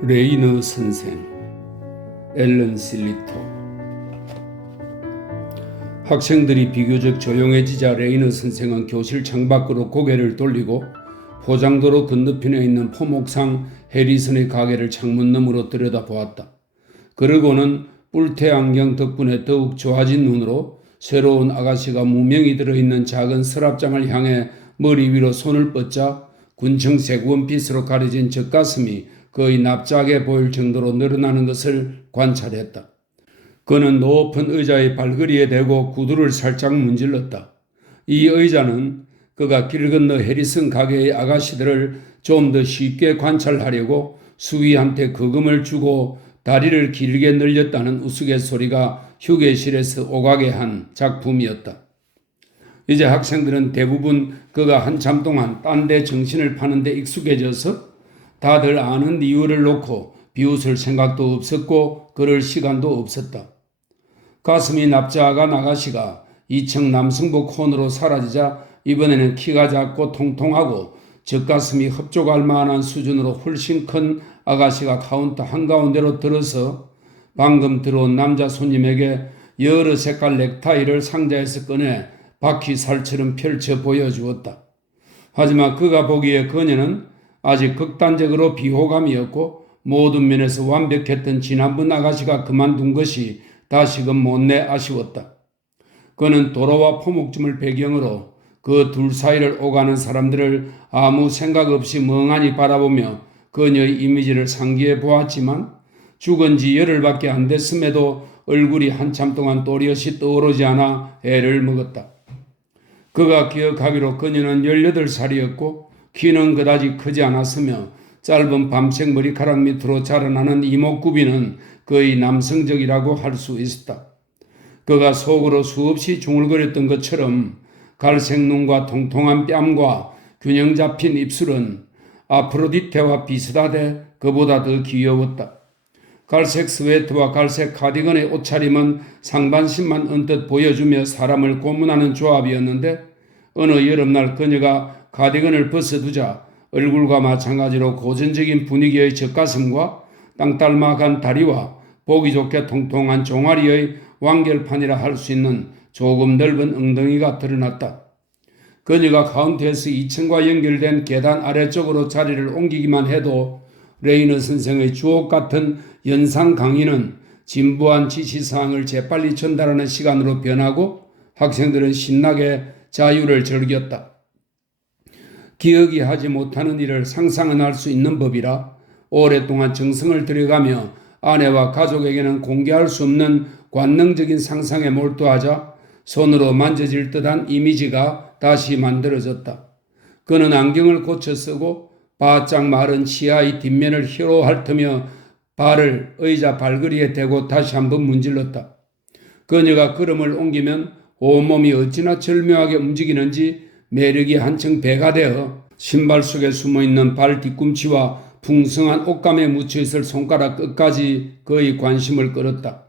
레이너 선생, 앨런 실리터. 학생들이 비교적 조용해지자 레이너 선생은 교실 창밖으로 고개를 돌리고 포장도로 건너편에 있는 포목상 해리슨의 가게를 창문 너머로 들여다보았다. 그러고는 뿔테 안경 덕분에 더욱 좋아진 눈으로 새로운 아가씨가 무명히 들어있는 작은 서랍장을 향해 머리 위로 손을 뻗자 군청색 원피스로 가려진 젖가슴이 거의 납작해 보일 정도로 늘어나는 것을 관찰했다. 그는 높은 의자의 발걸이에 대고 구두를 살짝 문질렀다. 이 의자는 그가 길 건너 해리슨 가게의 아가씨들을 좀 더 쉽게 관찰하려고 수위한테 거금을 주고 다리를 길게 늘렸다는 우스갯소리가 휴게실에서 오가게 한 작품이었다. 이제 학생들은 대부분 그가 한참 동안 딴 데 정신을 파는 데 익숙해져서 다들 아는 이유를 놓고 비웃을 생각도 없었고 그럴 시간도 없었다. 가슴이 납작한 아가씨가 2층 남승부 코너로 사라지자 이번에는 키가 작고 통통하고 젖가슴이 흡족할 만한 수준으로 훨씬 큰 아가씨가 카운터 한가운데로 들어서 방금 들어온 남자 손님에게 여러 색깔 넥타이를 상자에서 꺼내 바퀴살처럼 펼쳐 보여주었다. 하지만 그가 보기에 그녀는 아직 극단적으로 비호감이었고 모든 면에서 완벽했던 지난번 아가씨가 그만둔 것이 다시금 못내 아쉬웠다. 그는 도로와 포목점을 배경으로 그 둘 사이를 오가는 사람들을 아무 생각 없이 멍하니 바라보며 그녀의 이미지를 상기해 보았지만 죽은 지 열흘밖에 안 됐음에도 얼굴이 한참 동안 또렷이 떠오르지 않아 애를 먹었다. 그가 기억하기로 그녀는 18살이었고 키는 그다지 크지 않았으며 짧은 밤색 머리카락 밑으로 자라나는 이목구비는 거의 남성적이라고 할 수 있었다. 그가 속으로 수없이 중얼거렸던 것처럼 갈색 눈과 통통한 뺨과 균형 잡힌 입술은 아프로디테와 비슷하되 그보다 더 귀여웠다. 갈색 스웨터와 갈색 카디건의 옷차림은 상반신만 언뜻 보여주며 사람을 고문하는 조합이었는데 어느 여름날 그녀가 카디건을 벗어두자 얼굴과 마찬가지로 고전적인 분위기의 젖가슴과 땅딸막한 다리와 보기 좋게 통통한 종아리의 완결판이라 할 수 있는 조금 넓은 엉덩이가 드러났다. 그녀가 카운터에서 2층과 연결된 계단 아래쪽으로 자리를 옮기기만 해도 레이너 선생의 주옥 같은 연상 강의는 진부한 지시사항을 재빨리 전달하는 시간으로 변하고 학생들은 신나게 자유를 즐겼다. 기억이 하지 못하는 일을 상상은 할 수 있는 법이라 오랫동안 정성을 들여가며 아내와 가족에게는 공개할 수 없는 관능적인 상상에 몰두하자 손으로 만져질 듯한 이미지가 다시 만들어졌다. 그는 안경을 고쳐 쓰고 바짝 마른 치아의 뒷면을 혀로 핥으며 발을 의자 발걸이에 대고 다시 한번 문질렀다. 그녀가 걸음을 옮기면 온몸이 어찌나 절묘하게 움직이는지 매력이 한층 배가 되어 신발 속에 숨어있는 발 뒤꿈치와 풍성한 옷감에 묻혀있을 손가락 끝까지 그의 관심을 끌었다.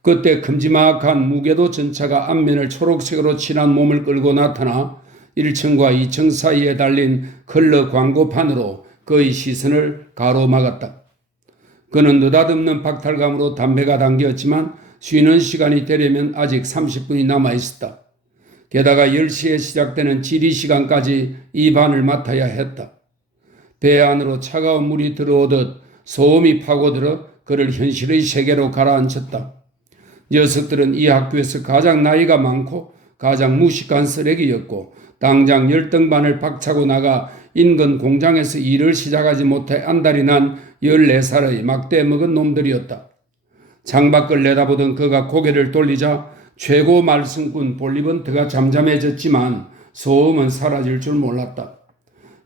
그때 큼지막한 무게도 전차가 앞면을 초록색으로 칠한 몸을 끌고 나타나 1층과 2층 사이에 달린 컬러 광고판으로 그의 시선을 가로막았다. 그는 느닷없는 박탈감으로 담배가 당겼지만 쉬는 시간이 되려면 아직 30분이 남아있었다. 게다가 10시에 시작되는 지리시간까지 이 반을 맡아야 했다. 배 안으로 차가운 물이 들어오듯 소음이 파고들어 그를 현실의 세계로 가라앉혔다. 녀석들은 이 학교에서 가장 나이가 많고 가장 무식한 쓰레기였고 당장 열등반을 박차고 나가 인근 공장에서 일을 시작하지 못해 안달이 난 14살의 막대 먹은 놈들이었다. 창밖을 내다보던 그가 고개를 돌리자 최고 말썽꾼 볼리번트가 잠잠해졌지만 소음은 사라질 줄 몰랐다.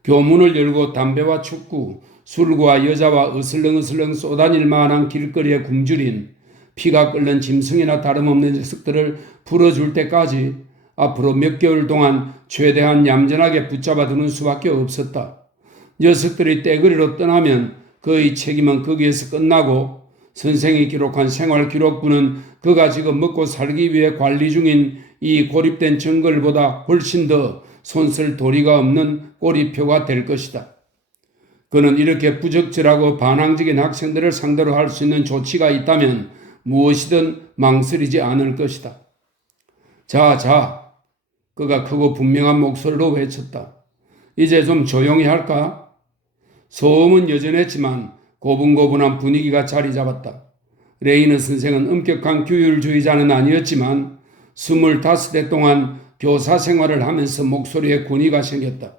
교문을 열고 담배와 축구, 술과 여자와 으슬렁으슬렁 쏘다닐 만한 길거리에 굶주린 피가 끓는 짐승이나 다름없는 녀석들을 풀어줄 때까지 앞으로 몇 개월 동안 최대한 얌전하게 붙잡아 두는 수밖에 없었다. 녀석들이 떼거리로 떠나면 그의 책임은 거기에서 끝나고 선생이 기록한 생활기록부는 그가 지금 먹고 살기 위해 관리 중인 이 고립된 정글보다 훨씬 더 손쓸 도리가 없는 꼬리표가 될 것이다. 그는 이렇게 부적절하고 반항적인 학생들을 상대로 할 수 있는 조치가 있다면 무엇이든 망설이지 않을 것이다. 자, 그가 크고 분명한 목소리로 외쳤다. 이제 좀 조용히 할까? 소음은 여전했지만 고분고분한 분위기가 자리 잡았다. 레이너 선생은 엄격한 규율주의자는 아니었지만 25대 동안 교사 생활을 하면서 목소리에 군의가 생겼다.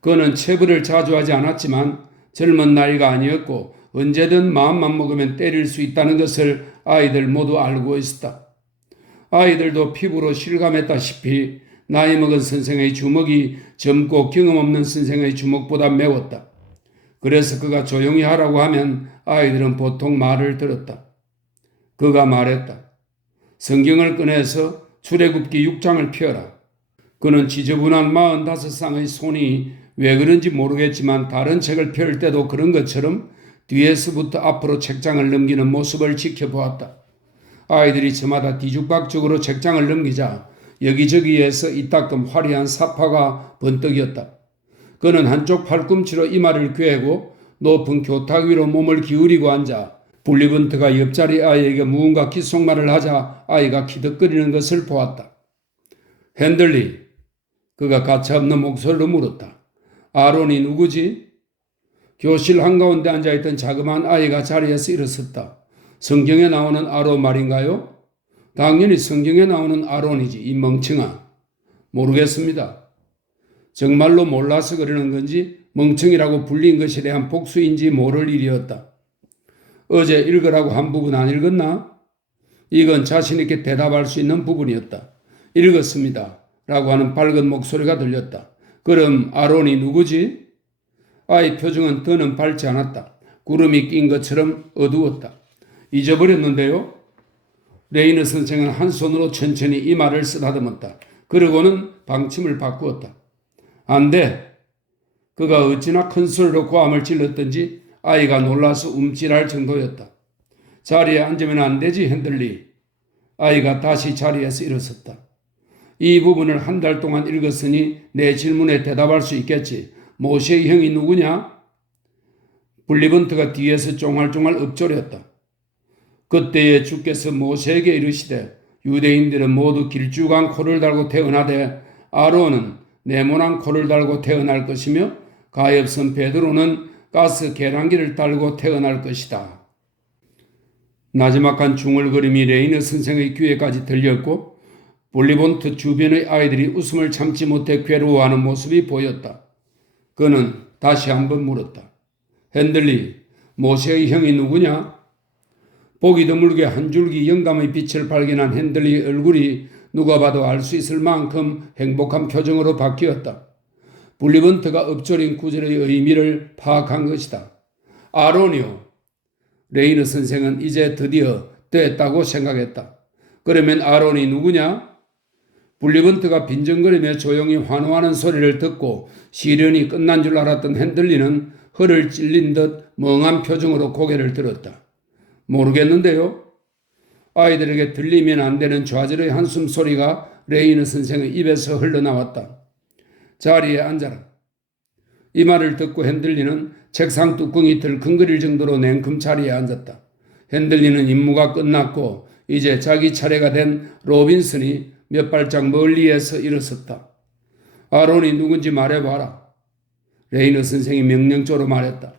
그는 체벌을 자주 하지 않았지만 젊은 나이가 아니었고 언제든 마음만 먹으면 때릴 수 있다는 것을 아이들 모두 알고 있었다. 아이들도 피부로 실감했다시피 나이 먹은 선생의 주먹이 젊고 경험 없는 선생의 주먹보다 매웠다. 그래서 그가 조용히 하라고 하면 아이들은 보통 말을 들었다. 그가 말했다. 성경을 꺼내서 출애굽기 6장을 펴라. 그는 지저분한 45쌍의 손이 왜 그런지 모르겠지만 다른 책을 펼 때도 그런 것처럼 뒤에서부터 앞으로 책장을 넘기는 모습을 지켜보았다. 아이들이 저마다 뒤죽박죽으로 책장을 넘기자 여기저기에서 이따금 화려한 사파가 번뜩였다. 그는 한쪽 팔꿈치로 이마를 꿰고 높은 교탁 위로 몸을 기울이고 앉아 블리번트가 옆자리 아이에게 무언가 귓속말을 하자 아이가 키득거리는 것을 보았다. 핸들리, 그가 가차없는 목소리로 물었다. 아론이 누구지? 교실 한가운데 앉아있던 자그마한 아이가 자리에서 일어섰다. 성경에 나오는 아론 말인가요? 당연히 성경에 나오는 아론이지, 이 멍청아. 모르겠습니다. 정말로 몰라서 그러는 건지 멍청이라고 불린 것에 대한 복수인지 모를 일이었다. 어제 읽으라고 한 부분 안 읽었나? 이건 자신있게 대답할 수 있는 부분이었다. 읽었습니다. 라고 하는 밝은 목소리가 들렸다. 그럼 아론이 누구지? 아이 표정은 더는 밝지 않았다. 구름이 낀 것처럼 어두웠다. 잊어버렸는데요? 레이너 선생은 한 손으로 천천히 이마를 쓰다듬었다. 그러고는 방침을 바꾸었다. 안 돼. 그가 어찌나 큰 소리로 고함을 질렀던지 아이가 놀라서 움찔할 정도였다. 자리에 앉으면 안 되지, 핸들리. 아이가 다시 자리에서 일어섰다. 이 부분을 한 달 동안 읽었으니 내 질문에 대답할 수 있겠지. 모세의 형이 누구냐? 블리번트가 뒤에서 쫑알쫑알 읊조렸다. 그때에 주께서 모세에게 이르시되 유대인들은 모두 길쭉한 코를 달고 태어나되 아론은 네모난 코를 달고 태어날 것이며 가엾은 베드로는 가스 계량기를 달고 태어날 것이다. 나지막한 중얼거림이 레이너 선생의 귀에까지 들렸고 블리번트 주변의 아이들이 웃음을 참지 못해 괴로워하는 모습이 보였다. 그는 다시 한번 물었다. 핸들리, 모세의 형이 누구냐? 보기 드물게 한 줄기 영감의 빛을 발견한 핸들리의 얼굴이 누가 봐도 알 수 있을 만큼 행복한 표정으로 바뀌었다. 블리번트가 읊조린 구절의 의미를 파악한 것이다. 아론이요. 레이너 선생은 이제 드디어 됐다고 생각했다. 그러면 아론이 누구냐? 블리번트가 빈정거리며 조용히 환호하는 소리를 듣고 시련이 끝난 줄 알았던 핸들리는 혀를 찔린 듯 멍한 표정으로 고개를 들었다. 모르겠는데요. 아이들에게 들리면 안 되는 좌절의 한숨 소리가 레이너 선생의 입에서 흘러나왔다. 자리에 앉아라. 이 말을 듣고 핸들리는 책상 뚜껑이 들컹거릴 정도로 냉큼 자리에 앉았다. 핸들리는 임무가 끝났고 이제 자기 차례가 된 로빈슨이 몇 발짝 멀리에서 일어섰다. 아론이 누군지 말해봐라. 레이너 선생이 명령조로 말했다.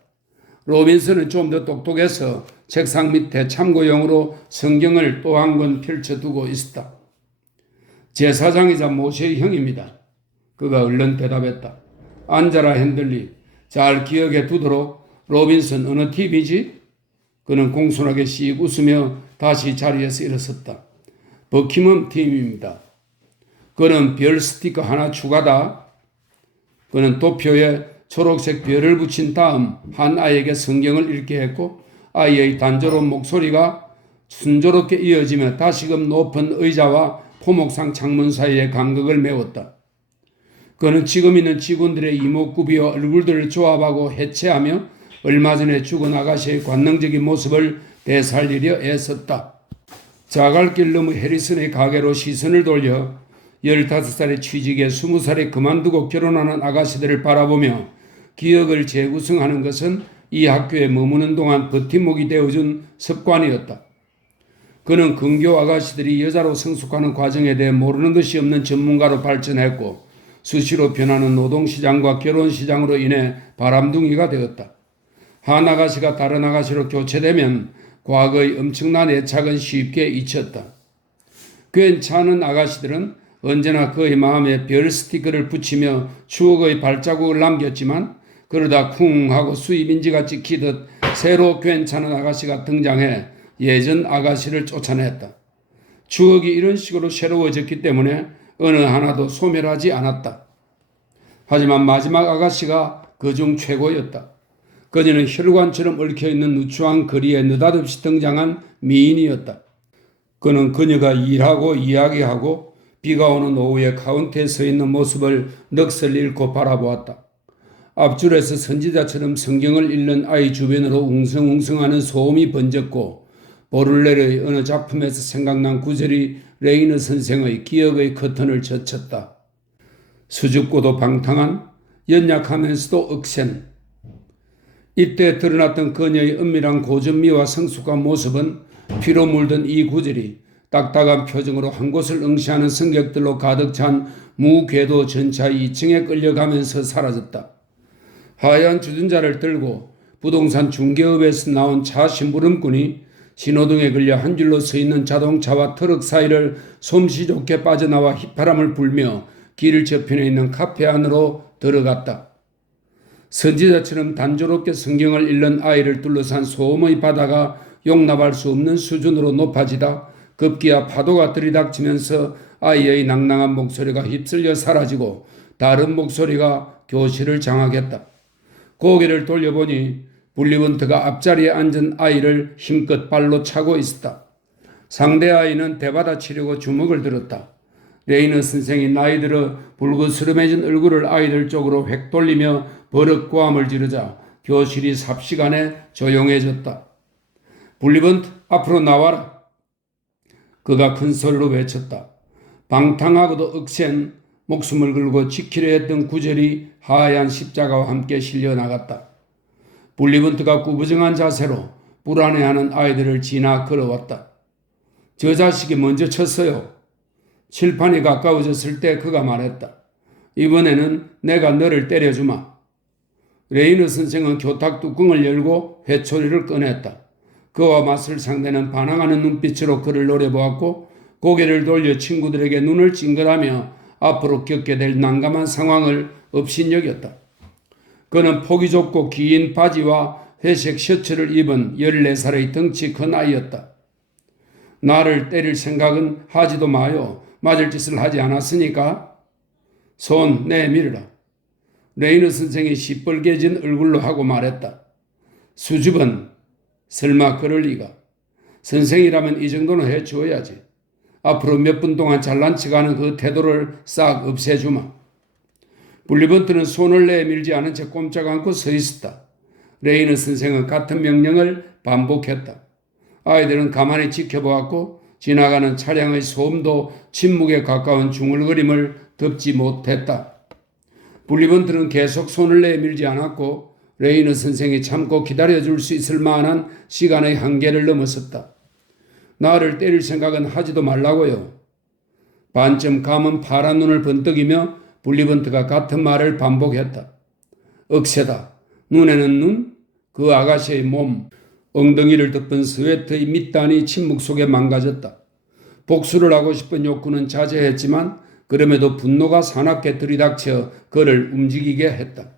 로빈슨은 좀 더 똑똑해서 책상 밑에 참고용으로 성경을 또 한 권 펼쳐두고 있었다. 제사장이자 모세의 형입니다. 그가 얼른 대답했다. 앉아라 핸들리. 잘 기억해 두도록. 로빈슨 어느 팀이지? 그는 공손하게 씩 웃으며 다시 자리에서 일어섰다. 버키멈 팀입니다. 그는 별 스티커 하나 추가다. 그는 도표에 초록색 별을 붙인 다음 한 아이에게 성경을 읽게 했고 아이의 단조로운 목소리가 순조롭게 이어지며 다시금 높은 의자와 포목상 창문 사이의 간극을 메웠다. 그는 지금 있는 직원들의 이목구비와 얼굴들을 조합하고 해체하며 얼마 전에 죽은 아가씨의 관능적인 모습을 되살리려 애썼다. 자갈길 너머 해리슨의 가게로 시선을 돌려 15살의 취직에 20살에 그만두고 결혼하는 아가씨들을 바라보며 기억을 재구성하는 것은 이 학교에 머무는 동안 버팀목이 되어준 습관이었다. 그는 근교 아가씨들이 여자로 성숙하는 과정에 대해 모르는 것이 없는 전문가로 발전했고 수시로 변하는 노동시장과 결혼시장으로 인해 바람둥이가 되었다. 한 아가씨가 다른 아가씨로 교체되면 과거의 엄청난 애착은 쉽게 잊혔다. 괜찮은 아가씨들은 언제나 그의 마음에 별 스티커를 붙이며 추억의 발자국을 남겼지만 그러다 쿵 하고 수입인지가 찍히듯 새로 괜찮은 아가씨가 등장해 예전 아가씨를 쫓아냈다. 추억이 이런 식으로 새로워졌기 때문에 어느 하나도 소멸하지 않았다. 하지만 마지막 아가씨가 그중 최고였다. 그녀는 혈관처럼 얽혀있는 누추한 거리에 느닷없이 등장한 미인이었다. 그는 그녀가 일하고 이야기하고 비가 오는 오후에 카운터에 서 있는 모습을 넋을 잃고 바라보았다. 앞줄에서 선지자처럼 성경을 읽는 아이 주변으로 웅성웅성하는 소음이 번졌고 보를레르의 어느 작품에서 생각난 구절이 레이너 선생의 기억의 커튼을 젖혔다. 수줍고도 방탕한 연약하면서도 억센. 이때 드러났던 그녀의 은밀한 고전미와 성숙한 모습은 피로 물든 이 구절이 딱딱한 표정으로 한 곳을 응시하는 승객들로 가득 찬 무궤도 전차 2층에 끌려가면서 사라졌다. 하얀 주전자를 들고 부동산 중개업에서 나온 차 심부름꾼이 신호등에 걸려 한 줄로 서 있는 자동차와 트럭 사이를 솜씨 좋게 빠져나와 휘파람을 불며 길 저편에 있는 카페 안으로 들어갔다. 선지자처럼 단조롭게 성경을 읽는 아이를 둘러싼 소음의 바다가 용납할 수 없는 수준으로 높아지다 급기야 파도가 들이닥치면서 아이의 낭낭한 목소리가 휩쓸려 사라지고 다른 목소리가 교실을 장악했다. 고개를 돌려보니 블리번트가 앞자리에 앉은 아이를 힘껏 발로 차고 있었다. 상대 아이는 대받아치려고 주먹을 들었다. 레이너 선생이 나이 들어 붉으스름해진 얼굴을 아이들 쪽으로 획 돌리며 버럭고함을 지르자 교실이 삽시간에 조용해졌다. 블리번트 앞으로 나와라. 그가 큰 소리로 외쳤다. 방탕하고도 억센 목숨을 걸고 지키려 했던 구절이 하얀 십자가와 함께 실려 나갔다. 블리번트가 구부정한 자세로 불안해하는 아이들을 지나 걸어왔다. 저 자식이 먼저 쳤어요. 칠판이 가까워졌을 때 그가 말했다. 이번에는 내가 너를 때려주마. 레이너 선생은 교탁 뚜껑을 열고 회초리를 꺼냈다. 그와 맞설 상대는 반항하는 눈빛으로 그를 노려보았고 고개를 돌려 친구들에게 눈을 찡그라며 앞으로 겪게 될 난감한 상황을 업신여겼다. 그는 폭이 좁고 긴 바지와 회색 셔츠를 입은 14살의 덩치 큰 아이였다. 나를 때릴 생각은 하지도 마요. 맞을 짓을 하지 않았으니까 손 내밀어라. 레이너 선생이 시뻘개진 얼굴로 하고 말했다. 수줍은 설마 그럴 리가. 선생이라면 이 정도는 해주어야지. 앞으로 몇 분 동안 잘난 척하는 그 태도를 싹 없애주마. 블리번트는 손을 내밀지 않은 채 꼼짝 않고 서 있었다. 레이너 선생은 같은 명령을 반복했다. 아이들은 가만히 지켜보았고 지나가는 차량의 소음도 침묵에 가까운 중얼거림을 덮지 못했다. 블리번트는 계속 손을 내밀지 않았고 레이너 선생이 참고 기다려줄 수 있을 만한 시간의 한계를 넘어섰다. 나를 때릴 생각은 하지도 말라고요. 반쯤 감은 파란 눈을 번뜩이며 블리번트가 같은 말을 반복했다. 억세다. 눈에는 눈, 그 아가씨의 몸, 엉덩이를 덮은 스웨터의 밑단이 침묵 속에 망가졌다. 복수를 하고 싶은 욕구는 자제했지만 그럼에도 분노가 사납게 들이닥쳐 그를 움직이게 했다.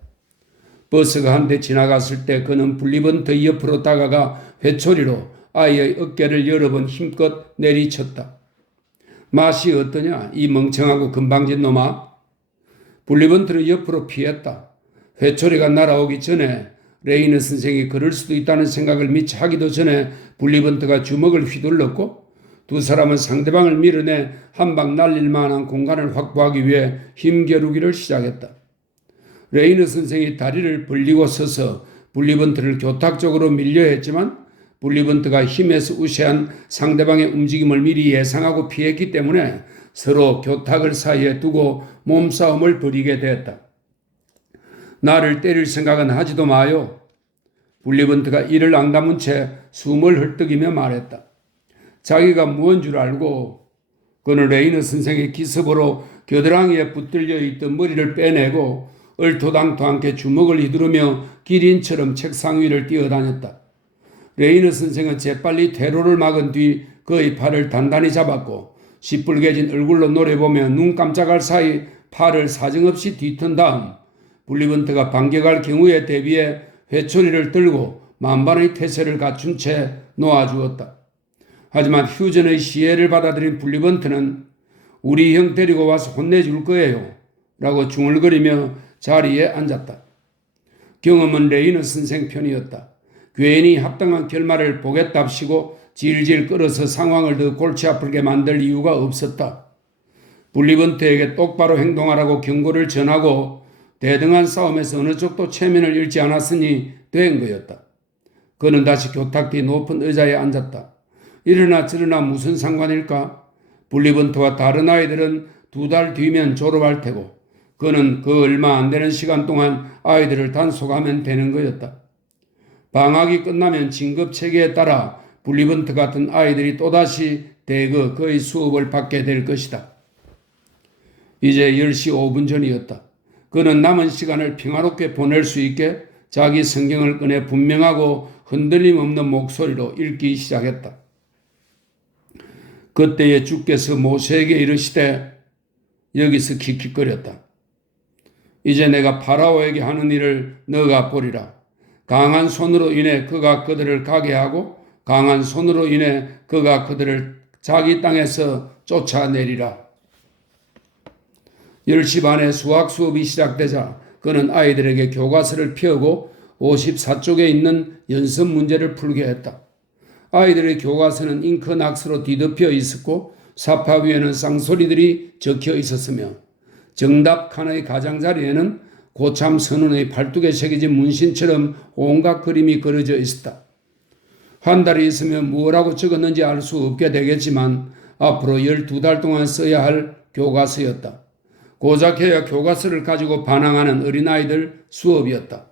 버스가 한 대 지나갔을 때 그는 블리번트 옆으로 다가가 회초리로 아이의 어깨를 여러 번 힘껏 내리쳤다. 맛이 어떠냐 이 멍청하고 건방진 놈아. 블리번트는 옆으로 피했다. 회초리가 날아오기 전에 레이너 선생이 그럴 수도 있다는 생각을 미처 하기도 전에 블리번트가 주먹을 휘둘렀고 두 사람은 상대방을 밀어내 한 방 날릴 만한 공간을 확보하기 위해 힘겨루기를 시작했다. 레이너 선생이 다리를 벌리고 서서 블리번트를 교탁 쪽으로 밀려 했지만 블리번트가 힘에서 우세한 상대방의 움직임을 미리 예상하고 피했기 때문에 서로 교탁을 사이에 두고 몸싸움을 벌이게 되었다. 나를 때릴 생각은 하지도 마요. 블리번트가 이를 앙다문 채 숨을 헐떡이며 말했다. 자기가 무언 줄 알고 그는 레이너 선생의 기습으로 겨드랑이에 붙들려 있던 머리를 빼내고 얼토당토않게 주먹을 휘두르며 기린처럼 책상 위를 뛰어다녔다. 레이너 선생은 재빨리 퇴로를 막은 뒤 그의 팔을 단단히 잡았고 시뻘개진 얼굴로 노려보며 눈 깜짝할 사이 팔을 사정없이 뒤턴 다음 블리번트가 반격할 경우에 대비해 회초리를 들고 만반의 태세를 갖춘 채 놓아주었다. 하지만 휴전의 시해를 받아들인 블리번트는 우리 형 데리고 와서 혼내줄 거예요 라고 중얼거리며 자리에 앉았다. 경험은 레이너 선생 편이었다. 괜히 합당한 결말을 보겠답시고 질질 끌어서 상황을 더 골치 아프게 만들 이유가 없었다. 블리번트에게 똑바로 행동하라고 경고를 전하고 대등한 싸움에서 어느 쪽도 체면을 잃지 않았으니 된 거였다. 그는 다시 교탁 뒤 높은 의자에 앉았다. 이러나 저러나 무슨 상관일까? 블리번트와 다른 아이들은 2달 뒤면 졸업할 테고 그는 그 얼마 안 되는 시간 동안 아이들을 단속하면 되는 거였다. 방학이 끝나면 진급체계에 따라 블리번트 같은 아이들이 또다시 대거 그의 수업을 받게 될 것이다. 이제 10시 5분 전이었다. 그는 남은 시간을 평화롭게 보낼 수 있게 자기 성경을 꺼내 분명하고 흔들림 없는 목소리로 읽기 시작했다. 그때에 주께서 모세에게 이르시되 여기서 킥킥거렸다. 이제 내가 파라오에게 하는 일을 너가 보리라. 강한 손으로 인해 그가 그들을 가게 하고 강한 손으로 인해 그가 그들을 자기 땅에서 쫓아내리라. 10시 반에 수학 수업이 시작되자 그는 아이들에게 교과서를 펴고 54쪽에 있는 연습 문제를 풀게 했다. 아이들의 교과서는 잉크 낙서로 뒤덮여 있었고 사파 위에는 쌍소리들이 적혀 있었으며 정답 칸의 가장자리에는 고참 선원의 팔뚝에 새겨진 문신처럼 온갖 그림이 그려져 있었다. 한 달이 있으면 뭐라고 적었는지 알 수 없게 되겠지만 앞으로 12달 동안 써야 할 교과서였다. 고작해야 교과서를 가지고 반항하는 어린아이들 수업이었다.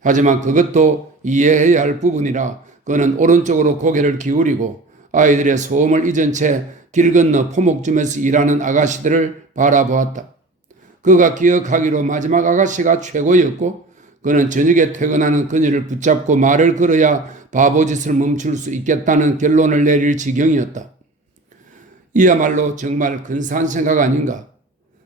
하지만 그것도 이해해야 할 부분이라 그는 오른쪽으로 고개를 기울이고 아이들의 소음을 잊은 채 길 건너 포목점에서 일하는 아가씨들을 바라보았다. 그가 기억하기로 마지막 아가씨가 최고였고 그는 저녁에 퇴근하는 그녀를 붙잡고 말을 걸어야 바보짓을 멈출 수 있겠다는 결론을 내릴 지경이었다. 이야말로 정말 근사한 생각 아닌가.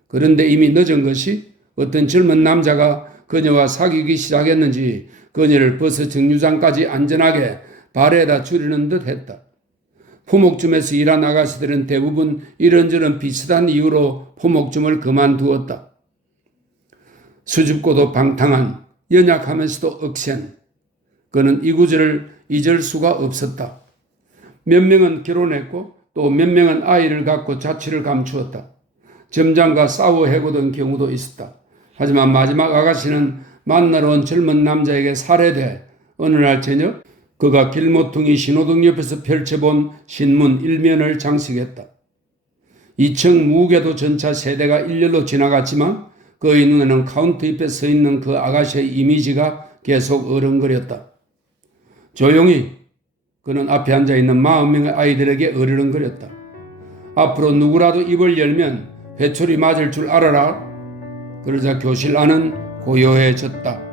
그런데 이미 늦은 것이 어떤 젊은 남자가 그녀와 사귀기 시작했는지 그녀를 버스 정류장까지 안전하게 발에다 줄이는 듯 했다. 포목점에서 일한 아가씨들은 대부분 이런저런 비슷한 이유로 포목점을 그만두었다. 수줍고도 방탕한 연약하면서도 억센 그는 이 구절을 잊을 수가 없었다. 몇 명은 결혼했고 또 몇 명은 아이를 갖고 자취를 감추었다. 점장과 싸워 해고된 경우도 있었다. 하지만 마지막 아가씨는 만나러 온 젊은 남자에게 살해돼 어느 날 저녁 그가 길모퉁이 신호등 옆에서 펼쳐본 신문 1면을 장식했다. 2층 무게도 전차 세대가 일렬로 지나갔지만 그의 눈에는 카운터 옆에 서 있는 그 아가씨의 이미지가 계속 어른거렸다. 조용히 그는 앞에 앉아있는 40명의 아이들에게 어르렁거렸다. 앞으로 누구라도 입을 열면 회초리 맞을 줄 알아라. 그러자 교실 안은 고요해졌다.